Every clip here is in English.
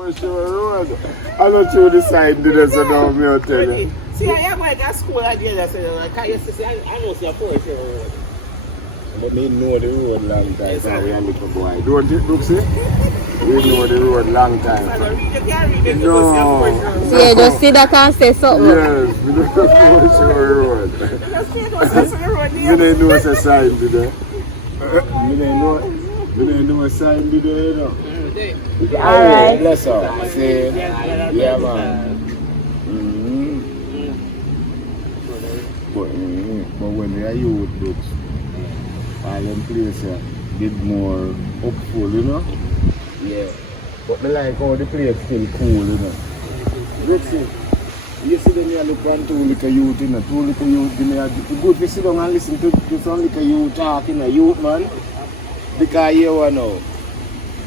for sure road. I don't through the sign did this, so now me will tell you. See, I am going to school again. I said, I used to say, I know see a Forest Road. But me know the road long time, so we are little boy. Don't you, Brooksy? We know the road long time. You can't read it. No. So you just see that and say something. Yes, we don't know for sure road. Just say what's the road We here. don't know what's a sign today. We don't know a sign today, you know. Alright. Bless her. See, yeah, man. But when we are youth books, all them places get more hopeful, you know? Yeah. But me like how the place still cool, you know? Brooksy, you see them here look one two little youth, you know? Two little youth, you know? It's good to sit down and listen to some little youth talk, you know? Youth, man. Because you know,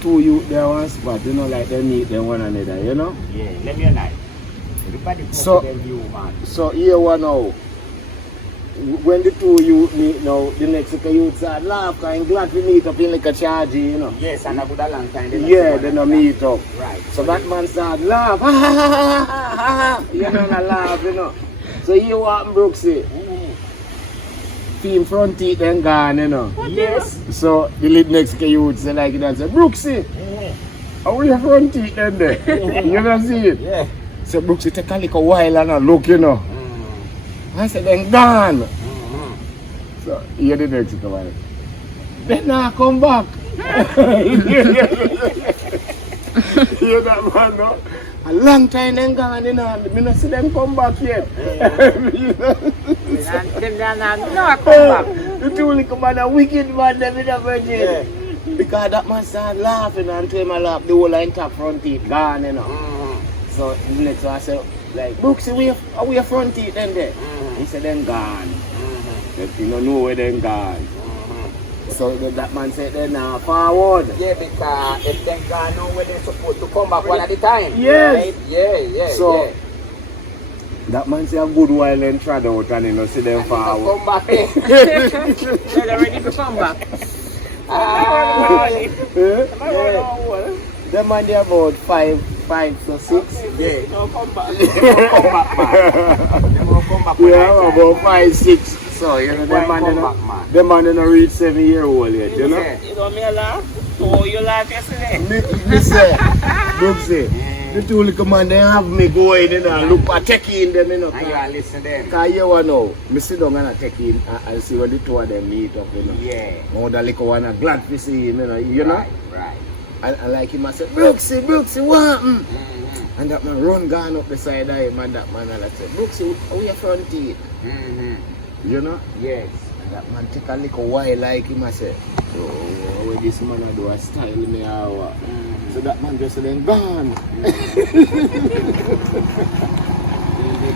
two youth there one spot, you know, like they meet them one another, you know? Yeah, let me know. Everybody So- them view, man. So here one now, when the two youth meet now, the next little youth start laugh and glad to meet up in like a charge, you know? Yes, and I would a long time. Yeah, then I meet up. Right. So that man start laugh, ha ha ha ha ha ha, you know, and laugh, you know? So here what Brooksy, team front teeth then gone, you know? Yes. So the lead next youth say like that, say, Brooksy, how are your front teeth then there? You know see it? Yeah. So Brooksy take a little while and I look, you know? I said, then gone. So here the next one. Then now come back. Hear that man, no? A long time then gone, you know. I don't see them come back yet. You know? No, come back. The two little man, a wicked man, them in a virgin. Because that man started laughing and tell him I laugh, the whole line top front teeth gone, you know. So the next one I said, like, Brooksy, we are front teeth then there. He said, then gone. That you don't know where they gone. So that man said, then forward. Yeah, because if they gone know where they're supposed to come back one at a time. Yes. Right? Yeah. So that man say a good while then trod out and you know see them forward. Come back. They're ready to come back. Them man they about 5 to 6. Yeah. No, come back. Come back, man. They won't come back. Yeah, about 5, 6. So you know them man, Come back, man. them man don't reach 7-year-old yet, you know. You know me a laugh? Oh, you laugh yesterday? Me say, Brooksy, the two little man they have me going, you know, look at taking them, you know. And you are listening. Because you know, I sit down and I take in and see when the two of them meet up, you know. Yeah. Oh, the little one, I'm glad to see him, you know. Right. And like him, I said, Brooksy, what happened? And that man run gone up the side of him and that man and I said, Brooksy, how your front teeth? You know? Yes. And that man take a little while like him, I said, oh, what this man I do, I style me out. So that man just then gone.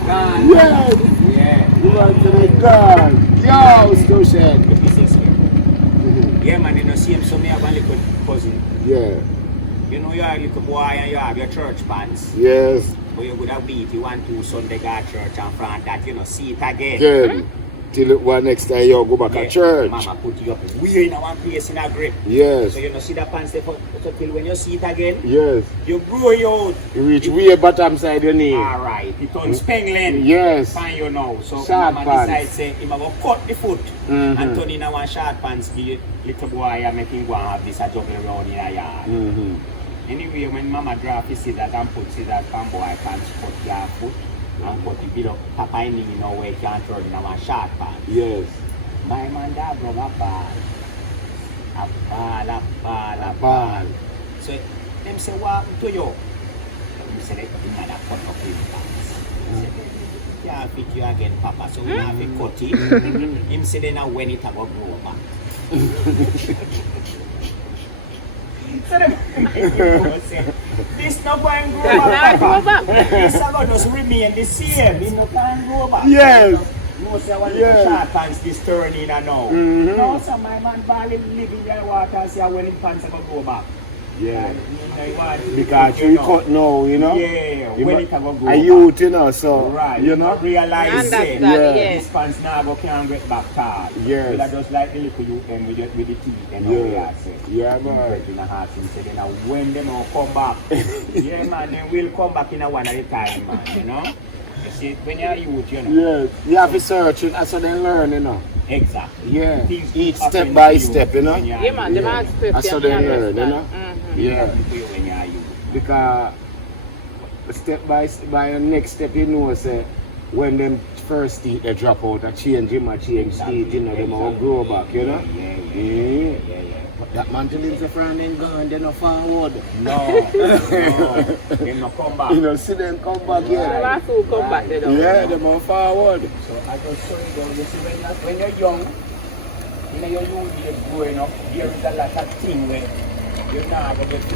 Gone. Yes! Yeah. The man said, gone. Yo, Stushen. Yeah, man, you know, see him, so me have a little cousin. Yeah. You know, you're a little boy and you have your church pants. Yes. But you would have beat you 1-2 Sunday go to church and from that, you know, see it again. Again. Till one next time you go back to church. Mama put you up way in one place in a grip. Yes. So you know, see that pants there so till when you see it again, Yes. you grow you out. You reach way bottom side your knee. Alright, it turns spangling. Yes. Fine you know. So Short mama pants. decides say him a go cut the foot and turn in a one short pants give little boy and make him go and have this a juggle around in a yard. Anyway, when mama drop his scissors and put scissors on boy pants cut your foot and cut the bit of papa in you know where you can turn in a one short pants. Yes. My man that brought a ball. A ball. So them say what happened to you? You say that the man that cut up his pants. He said, can't fit you again, Papa. So we have to cut it. Him say then now when it a go grow back. So the say, this not going to grow back. This is going to just remain the same. It not going to grow back. Yes. No, say one little short pants this turning and now. No, so my man barely live in the water and say when his pants are going to grow back. Yeah. You know, Because you you know. cut now, you know. Yeah, You when mu- it a go a back. youth, you know, so Right, you know. realize Understand, it. Yeah. This pants now go can't get back hard. Yes. We are just like the little youth them with the teeth and all Yeah. that. Say. Yeah, man. In a heart and say then when them all come back, yeah man, they will come back in a one at a time, man. You know. You see, when you're a youth, you know. Yeah, you have to search it, that's how they learn, you know. Exactly. Yeah, Things each happen step to by you step, you know. when you're a Yeah, man, youth. the man script. That's how they learn, you know. Yeah. Yeah, When you're a youth. because step by the next step, you know, say when them first teeth they drop out, a change him, a change teeth, you know, them all grow back, you know. Yeah. But that man till him say friend ain't gone, they no forward. No. They no come back. You know, see them come back The here. last who come back there. Yeah, them all forward. So I just show you down. You see when you're young, you know your youth is growing up, there is a lot of things where you're not going to get to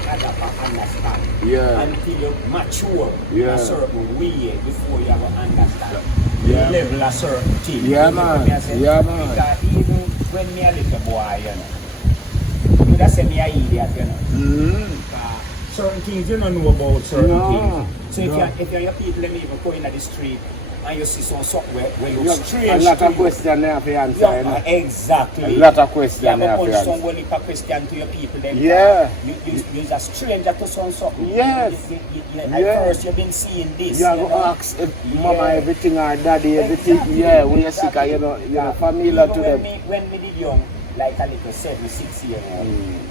understand. Yeah. Until you mature in Yeah. a certain way before you have understand. Yeah. You level a certain thing. Yeah, You know man. what I say? Yeah, man. Because even when me a little boy, you know, you just say me a idiot, you know. Certain things you don't know about certain No. things. So No. if you're people them even going in the street and you see something where You look have strange a lot to of you. questions there for you answer, you know. Exactly. A lot of questions You have there a for you punch answer. someone if a question to your people then Yeah. you're a stranger to something. Yes. At Yeah. first you've been seeing this. You have you to know. ask if mama everything or daddy everything. Exactly. Yeah, when you're sick, you know, familiar Even to when them. when me did young, like a little 7-6 year old,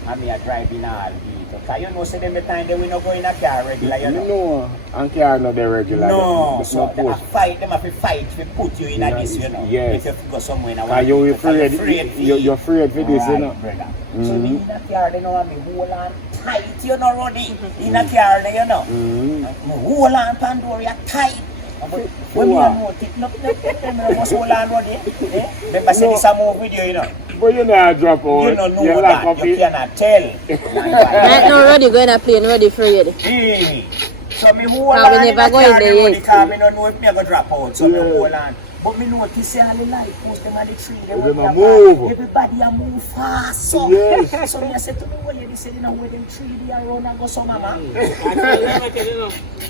and me a driving all vehicle. Cause you know, say them the time they will not go in a car regular, you know. No, and car not the regular. No, the so they push. fight, them have to fight to put you in a Yeah, this, you know. yes. If you go somewhere in a Cause you're afraid, for you're afraid for this, you know. brother. So me in a car, they know me hold on tight, you know, Roddy. In a car, you know. Me hold on Pandora tight. But when me a notice, no must hold on, Roddy. Remember say this a move video, you know. But you know, drop out. You don't know that, you cannot tell. Right now, Roddy going to plane, Roddy afraid. Hey, so me hold How we on in never the go in car, there the yet. car, me don't know if me go drop out, so me Yeah. hold on. But me notice say all the light post them on the tree, they Them want a to move. everybody a move fast, so. Yes. So me I said to me, well, lady said, you know, where them tree they are run and go so, mama.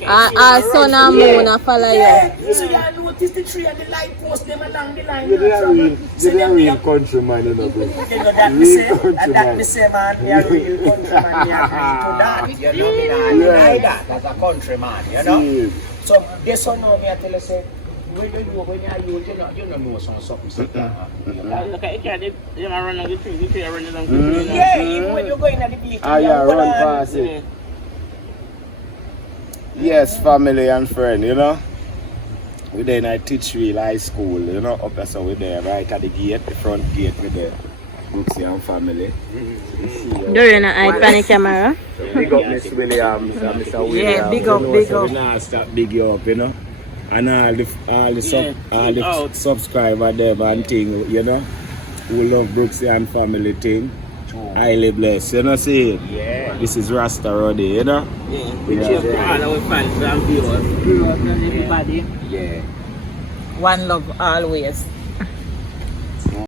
Our sun and moon a follow you. Yeah, so you notice the tree and the light post them along the line. You're and the so real them countryman, you know. Bro. you know that me say, and that me say, man, me a real countryman, me agree to that. You know, me not deny that as a countryman, you know. Yes. So this one now me I tell you say, when you know when you're you know something. Look at it, you run on the tree, running on the tree. Yeah, even when you're going at the vehicle, Ah, yeah, run past it. Yes, family and friend, you know. We're there in Teachville High School, you know, up there, so we're there right at the gate, the front gate, we're there. Brooksy and family. During an eye pan camera. Big up Miss Williams and Mr. Williams. Yeah, big up, you know, big so up. we not stop big you up, you know. And all the subscriber them and thing, you know, who love Brooksy and family thing. Highly blessed, you know, see it? Yeah. This is Rasta Roddy, you know? We cheer for all our fans and viewers. Everybody. Yeah. One love always.